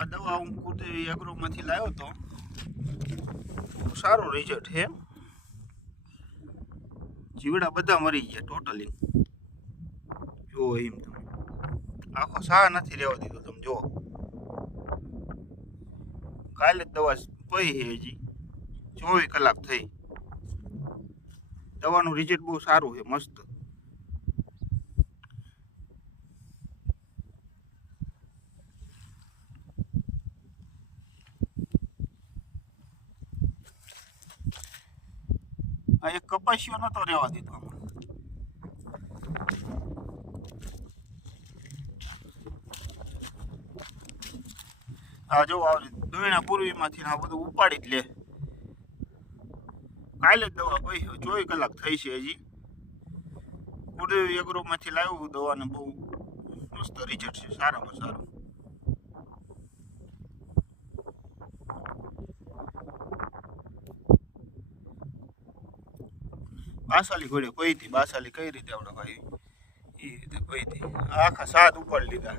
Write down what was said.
આ દવા હું કુળદેવી એગ્રોમાંથી લાવ્યો તો, સારું રિઝલ્ટ છે. જીવડા બધા મરી ગયા ટોટલી. જો એમ તમે આખો સા નથી રહેવા દીધો. તમે જુઓ, કાલે જ દવા પઈ છે, હજી 24 કલાક થઈ. દવાનું રિઝલ્ટ બહુ સારું છે, મસ્ત. આ એક કપાસિયો નતો રહેવા દીધો. આ જો દોયણા પૂર્વીમાંથી આ બધું ઉપાડી જ લે. કાલે જ દવા પઈ 24 કલાક થઈ છે હજી. કુળદેવી એગ્રોમાંથી લાવ્યું દવાને, બહુ મસ્ત રિઝલ્ટ છે, સારામાં સારું. બાસાલી ઘોડે કોઈ હતી, બાસાલી કઈ રીતે આપણે ભાઈ એ રીતે કોઈ હતી. આખા 7 ઉપાડી લીધા.